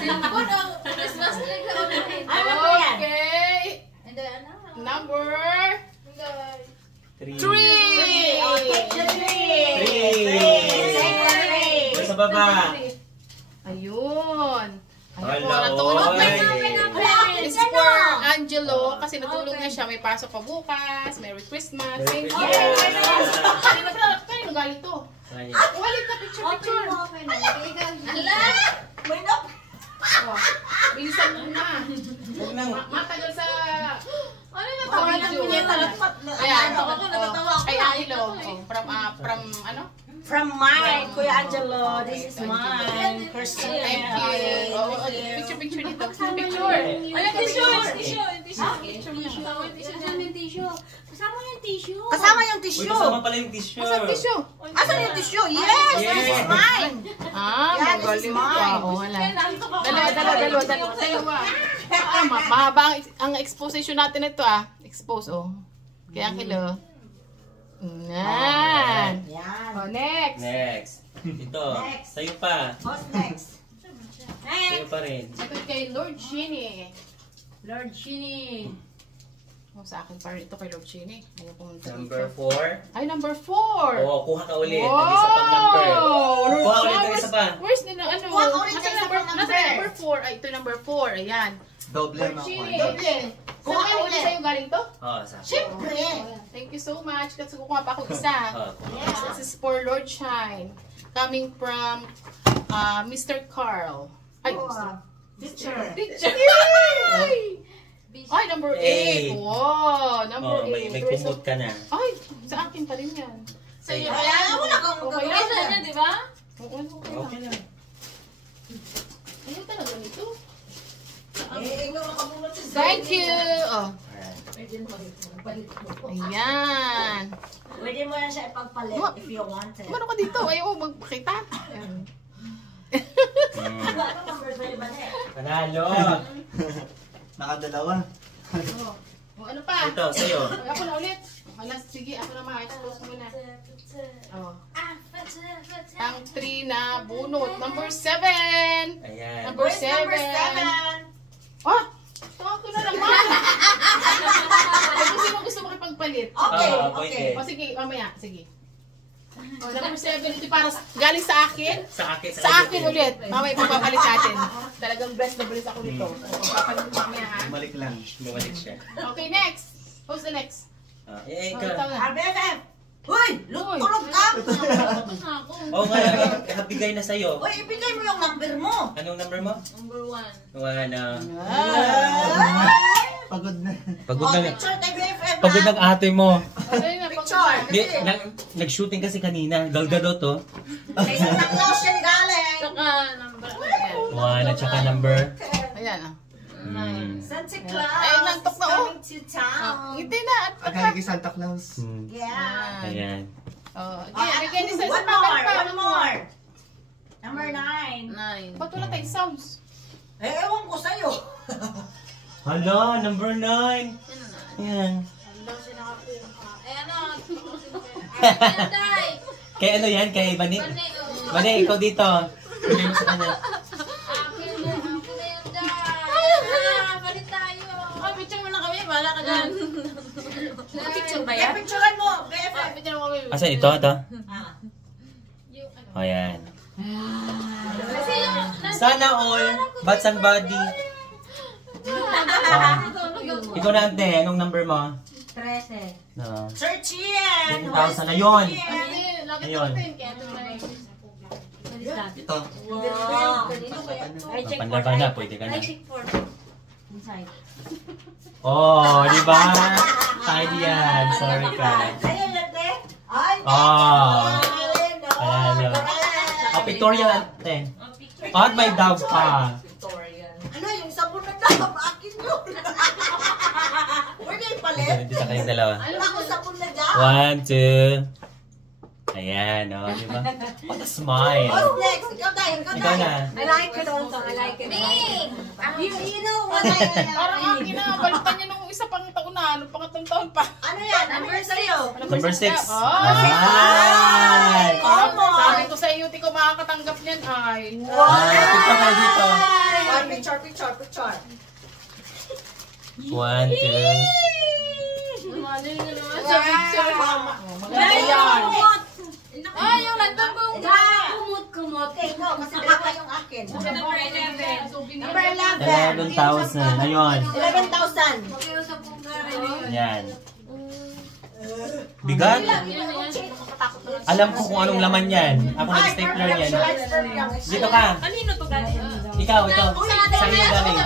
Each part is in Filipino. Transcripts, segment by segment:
Christmas tree ka ulit. Okay. Number 3. 3. Sa baba. Ayun. Hello. It's for Angelo kasi natulog na siya. May pasok pa bukas. Merry Christmas. Thank you. Kanino galing to? Walit na picture. Ala! Oh, bilisan mo na. Matagal sa... Ano na tawagan mo niya talapat? Ayan. Ako natatawa ako. Kay Angelo. From ano? From mine, Kuya Angelo. This is mine. Christian. Thank you. Picture dito. Picture. Alam, tissue. Kasama yung tissue. Kasama yung tissue. Kasama pala yung tissue. Asan tissue? Asan yung tissue? Yes, this is mine. Magaling ka. Wala. Dalawa. Mahaba ang exposition natin ito Expose, Kaya Angelo. Yan. Next. Ito. Sa'yo pa. What's next? Sa'yo pa rin. Ito kay Lord Shinny. Lord Shinny. Sa akin pa rin ito kay Lord Shinny. Number 4. Ay, number 4. Kuha ka ulit. Nag-isa pang number. Kuha ulit ng isa pa. Where's nila? Kuha ka ulit ng isa pang number. Nasa number 4. Ay, ito number 4. Ayan. Doble Lord na Shinny. ako. Doble. Kung ano ulit sa'yo galing to? Sabi. Siyempre. Thank you so much. Kasi kukuha pa ako isa. This is for Lord Shine. Coming from Mr. Carl. Ay, Teacher. Ay, number 8. Wow, number 8. May kumot ka na. Ay, sa akin pa rin yan. Sa'yo. Kaya wala kang Okay Ayun na niya, di ba? Okay na. Ano talaga nito? ikaw nakabunot si Thank you. Ayan. Pwede mo yan siya ipagpalit if you want it. Ano ka dito? Ayaw mo magpakita. Ano number 12 ba na Panalo. Nakadalawa. Ano pa? Ito, sa'yo. Ako na ulit. Sige, ako na ma-expose mo na. Ang 3 na bunot. Number 7. Ayan. Number 7. Tawag ko na naman. Kung sino gusto makipagpalit. Okay. O sige, mamaya. Sige. Number 7. Ito para galing sa akin. Sa akin ulit. Mamaya pagpapalit natin. Talagang blessed na blessed ako nito. Papalit mamaya Bumalik lang. Bumalik siya. Okay, next. Who's the next? Ikaw. RBFF! Uy! Tulog ka! Oo nga, bigay na sa'yo. Uy, ibigay mo yung number mo! Anong number mo? Number 1. Pagod na. Picture kay BFF ha? Pagod ng ate mo. Picture! Nag-shooting kasi kanina. Galgado to. Kay Santa Claus yan galing! Saka number 1 at saka number. Ayan Santa Claus Ay, nantok na, coming to town! Hindi na. Akala kay Santa Claus. Yeah! Ayan. Bigyan ni Sasa One more! Number 9. 9. Ba't wala tayong sounds? Ewan ko sa'yo! Hala, number 9. Ayan. Eh ano? Day! Kay ano yan? Kay Bani? Bani, ikaw dito. Bigay mo sa kanya. Balik tayo! Picture mo na kami. Bahala ka dyan. Picture ba Kaya picturean mo! BFF! Picture mo kami. Asa ito? Yung ano? O yan. Kasi yung... Sana all, bats and body. Ikaw na ante, anong number mo? 13. No. Search yan! 10,000 na yun. Lagi Ayun. natin. Kaya ito na Ito. Wow! Panlaban na, pwede ka na. I check for inside. Oh, di ba? Tiny yan. Sorry ka. Ayun, late! Ay! Panalo. Pictorial ante. At may dove pa. Ano yung sabon na dab? Akin yun! Pwede yung palit? Dito kayong dalawa. Wala akong sabon na dab! 1, 2. Ayan, o, di ba? What a smile. What's next? Ikaw tayo, Ikaw na. I like it also. I like it. You know what Parang akin na. Balitan niya nung isa pang taon na. Nung pangatong taon pa. Ano yan? Number sa'yo? Number 6. Ay! Come on! Sabi ko sa iyo, di ko makakatanggap niyan. Ay. Ito ka dito. Picture. 1, 2. Ay, yung nagtambong kumot. Okay, no, kasi dalawa yung akin. Number 11. Number 11. 11,000. Ayun. 11,000. Makiusap po ka rin. Yan. Bigat? Alam ko kung anong laman yan. Ako nag-stapler yan. Dito ka. Kanino to galing? Ikaw, ito. Sa'yo yung galing.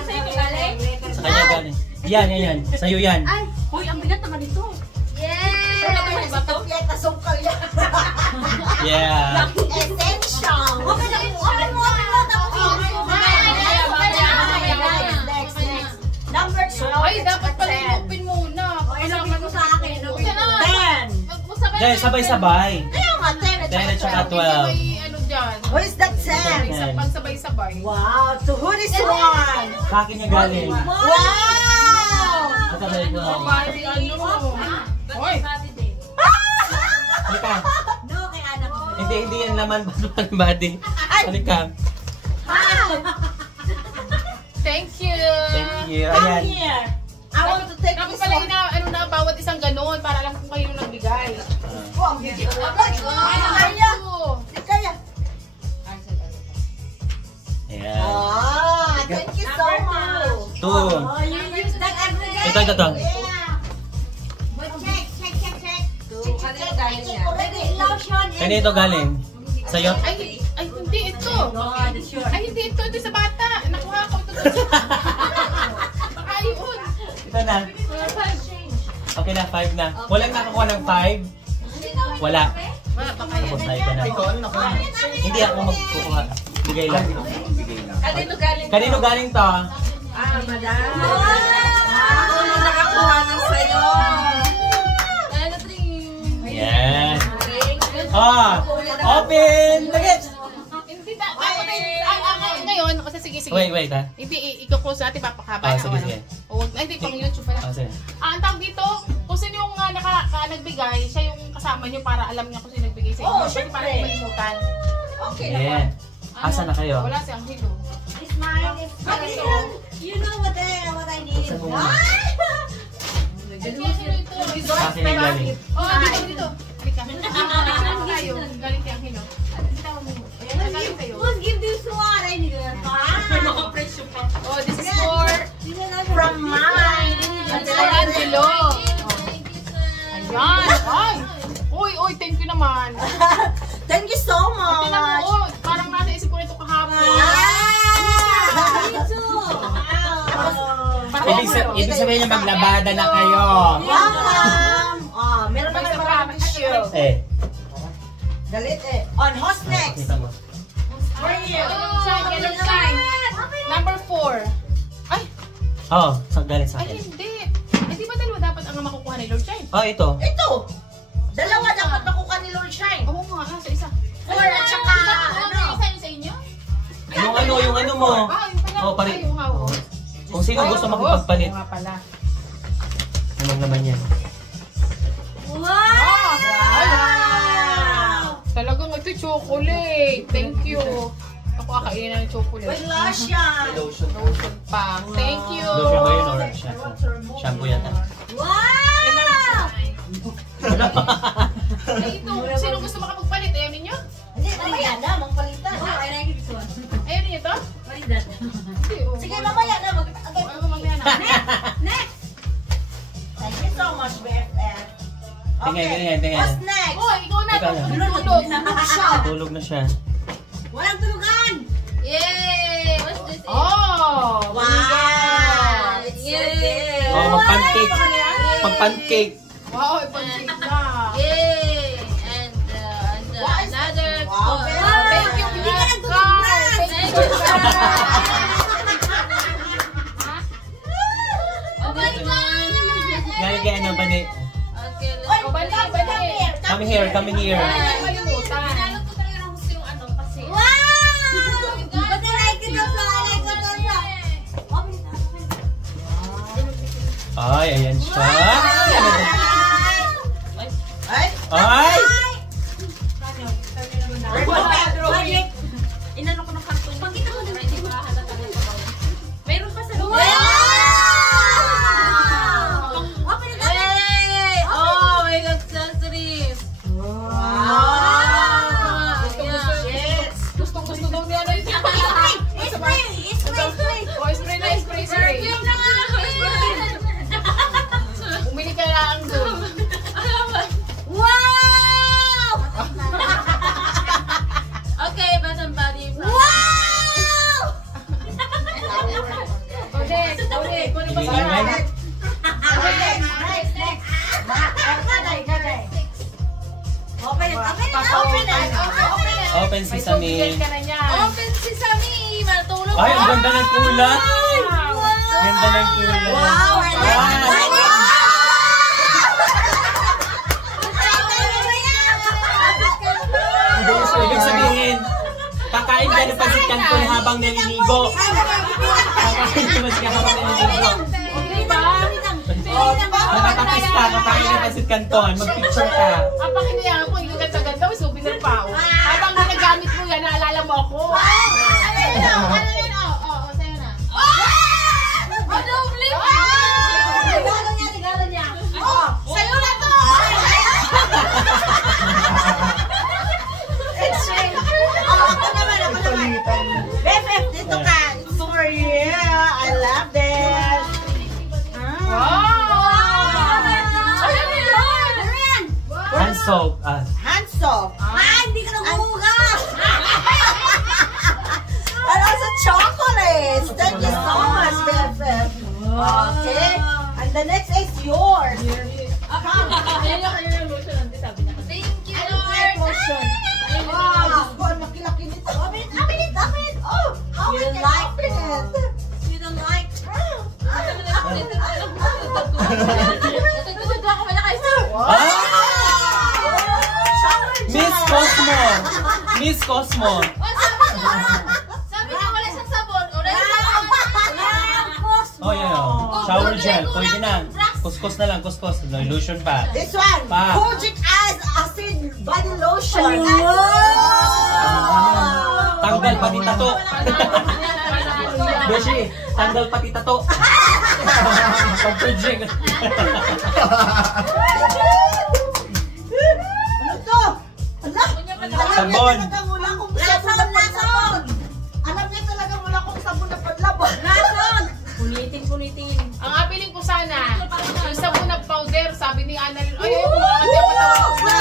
Sa'yo to galing? Sa kanya galing. Yan. Sa'yo yan. Uy, ang bigat naman ito. Yes! Sungkal yan. Yeah. Essential. Next. Number 12. Ay, dapat pala i-open muna. Ilapin ko sa akin. 10. Guys, sabay-sabay. Kaya nga, 10 10 at saka 12. May ano dyan. Who is that 10? Isa pang sabay-sabay. Wow, to who this one? Sa akin niya galing. Wow! Ito galing ko. Bali, ano. Hoy! Halika. No, kay anak ko. Hindi yan laman body. Halika. Thank you! Thank you. Come Ayan. here. I want to take Dapat this pala one. na bawat isang ganun para alam kung kayo nagbigay. Oh, ang video. Ay, Kaya. Kaya. Ayan. Ah, thank you so much. 2. Oh, you use that every day. Ito. Yeah. But check. Kanino galing yan? Already lotion. Kanito galing? Sa'yo? Ay, hindi ito. Oh, the short. Ay, hindi ito. Ito sa bata. Nakuha ko ito. Baka yun. Ito na. Okay na, 5 na. Walang nakakuha ng 5? Wala. Tapos na ito na. Ikaw, ano nakuha? Hindi ako magkukuha. Bigay lang. Kanino galing? Kanino galing to? Madam. Ako na nakakuha ng sayo. Yan. Open! Nuggets! Hindi dapat ngayon, kasi sige. Wait ha. Hindi, i-close natin, papakaba na. Sige. Hindi, pang YouTube pala. Sige. Ang tawag dito, kung sino yung nagbigay, siya yung kasama nyo para alam niya kung sino nagbigay sa inyo. Oh, Kasi syempre. para hindi malimutan. Okay Yeah. Asa na kayo? Wala si Angelo. It's mine. You know what I need. Saan mo? Sa akin yung galing. Dito. Halika. Picture tayo. Galing kay Angelo. Dito mo. Ayan, galing sa'yo. Who's give this one? I need it. Oh, this is for From mine. Angelo. Ayan. Ay! Uy, thank you naman. Thank you so much. Tingnan mo, parang nasa isip ko nito kahapon. Me too. Ibig sabihin niya maglabada na kayo. Welcome. Meron naman parang tissue. Galit eh. On, who's next? Kita mo. For you. Yellow sign. Number 4. Ay, Galing sa akin. hindi. Di ba dalawa dapat ang makukuha ni Lord Shine? Ito. Ito. Dalawa dapat makuha ni Lord Shine. Oo nga, nasa isa. Four at saka ano. Isa sa inyo? Yung ano mo. Yung pala. Oh, pari- Ay, yung hawo. Kung sino gusto makipagpalit. Oo nga pala. Anong naman yan? Wow! Talagang ito chocolate. Thank you. Ako kakainin ng chocolate. With lotion. Lotion. Lotion pa. Thank you. Lotion ba yun or shampoo? Shampoo yata. Wow! Ay, ito. Sino gusto makapagpalit? Ayaw ninyo? Hindi, mamaya na. Magpalitan. Oh, I like this one. Ayaw ninyo to? What is that? Hindi. oh. Sige, mamaya na. Ayaw mo mamaya na. Next! Thank you so much, BFF. Tingnan. What's next? Oh, ikaw na. Ikaw na. Tulog. Tulog na siya. Walang tulugan. Yay! What's this? Oh! Wow. It's so Yay! good. Mag-pancake. Mag-pancake. Wow, ipansig na. Yay! And What is- another Wow, four. very Thank you, Hindi ka Black nagtutubras. Card. Thank you, sir. Oh my God! Galing kay ano ba ni? Okay, Oy, let's go. Come here. Ay, malimutan. Pinalot ko talaga ng gusto yung ano kasi. Wow! But I like it also. I like it also. Ay, ayan siya. Ay! Ay! Inano ko ng karton. Pagkita mo na. Hindi ba halata? Next. Open sesame. Open sesame! Matulog Ay, ang ganda ng kulay. Ganda ng kulay. Wow, I like it. Ibig sabihin, kakain ka ng pansit canton habang naliligo. Kakain ka mas habang naliligo. Nakatapis ka, kakain ng pansit canton. Mag-picture ka. Ang pakinayangan mo, yung ganda-ganda, may souvenir pa ako. Habang ginagamit mo yan, naalala mo ako. Ano yun? Oo, sa'yo na. Madubli! Regalo niya. Sa'yo na to! BFF, dito ka. It's for you. I love this. Hand soap. Hand soap. Hindi ka naghuhugas! And also chocolates. Thank you so much, BFF. Okay. And the next is yours. Thank you, Lord! Wow. Wow, laki-laki nito. Open it. Oh, how we can open it. You don't like? Miss Cosmo! Miss Cosmo! Sabi niya wala siyang sabon. Wala siyang sabon. Oh, yan o. Shower gel. Pwede na. Kuskus na lang. Kuskus. No, lotion pa. This one, Pa. Kojic Eyes Acid Body Lotion. Tanggal pati tato. Beshi, tanggal pati tato. Pag-project. Ano to? Sabon. Wala akong sabon na sabon. Alam niya talaga wala akong sabon na panlaban. Punitin. Ang apiling ko sana, yung sabon na powder, sabi ni Annalyn, ay, mga patawa ko na.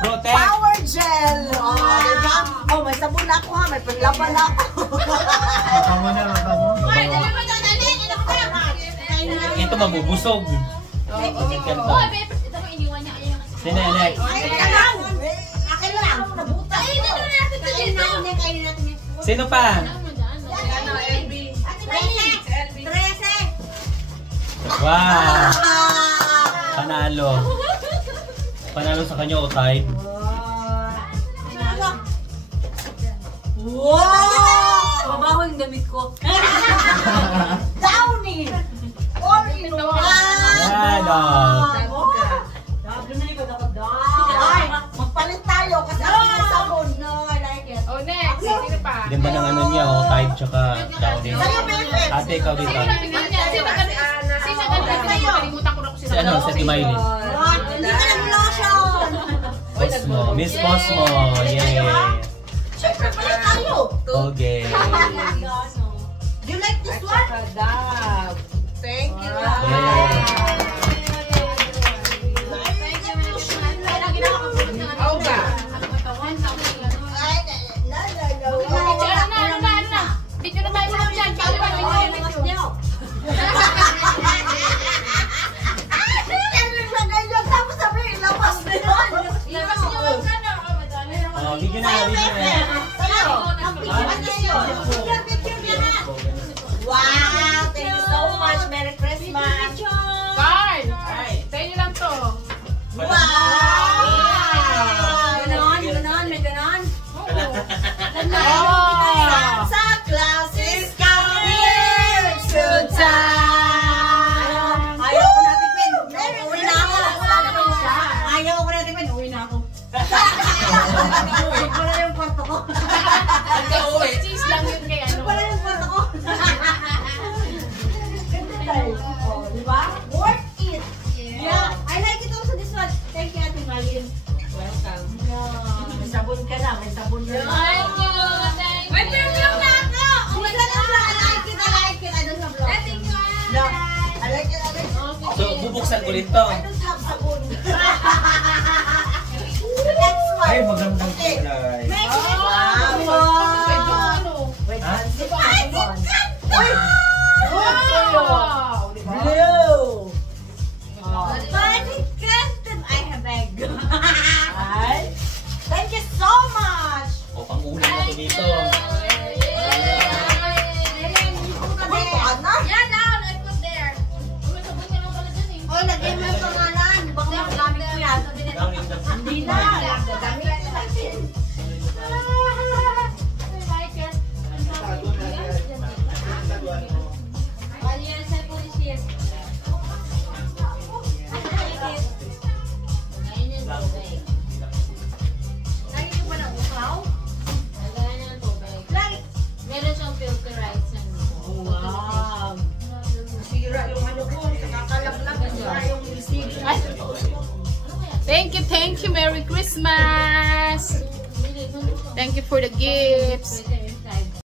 Protect. Power gel. Oh, diba? Oh, may sabon na ako ha. May panlaban na ako. Mabango na, mabango. Ay, dala mo ito, Annalyn. Ano ko ba? Ito mabubusog. Oh, babe. Ito mo iniwan niya. Ayun. Sino yan, next? Akin lang. Akin lang. Nabuta. Ay, dito na natin ito dito. Kainin natin yan. Sino pa? Wow! Panalo. Panalo sa kanya o Tide. Wow! Mabaho yung damit ko. Downy! All in one! Yan o. Ay, magpalit tayo kasi ako yung sabon. No, I like it. Oh, next. Sino pa? Ganda ng ano niya o Tide tsaka Downy. Sa'yo, baby. Ate, ikaw dito. Sino nabigyan niya? Sino nabigyan? Kalimutan ko na kung sino. Si ano? Si Timiley. Hindi ka nag-lotion! Cosmo. Miss Cosmo. Yay! Siyempre, palit tayo. Okay. Do you like this one? Thank you. Oo ba? Video na tayo lang dyan. Paano ba? Video. Tapos sabi, labas na yun. Oh, video na, video na. Wow! Thank you so much. Merry Christmas. Carl! Sa inyo lang to. Wow! Ganon. Santa Claus is coming to town. Ayaw ko natin, Pin. Uwi na ako. Ayaw ko natin, Pin. Uwi na ako. Wala yung kwarto ko. Cheese lang yun kay ano. Wala yung kwarto ko. Ganda tayo. Oh, di ba? Worth it. Yeah. I like it also this one. Thank you, Ate Malin. Welcome. May sabon ka na. May sabon ka na. Thank you. May perfume na ako. Oh my God, I like it. I don't have love. Thank you. No, I like it. So, bubuksan ko rin to. I don't have sabon. That's why. Ay, magandang Okay. kulay. Wow. Wait, Ha? one second. Wow! Uy! Wow! Diba? Blue! filterize yan. Wow. Sira yung ano ko. Nakakalaglag. Sira yung receipt. Ay. Thank you. Merry Christmas! Thank you for the gifts.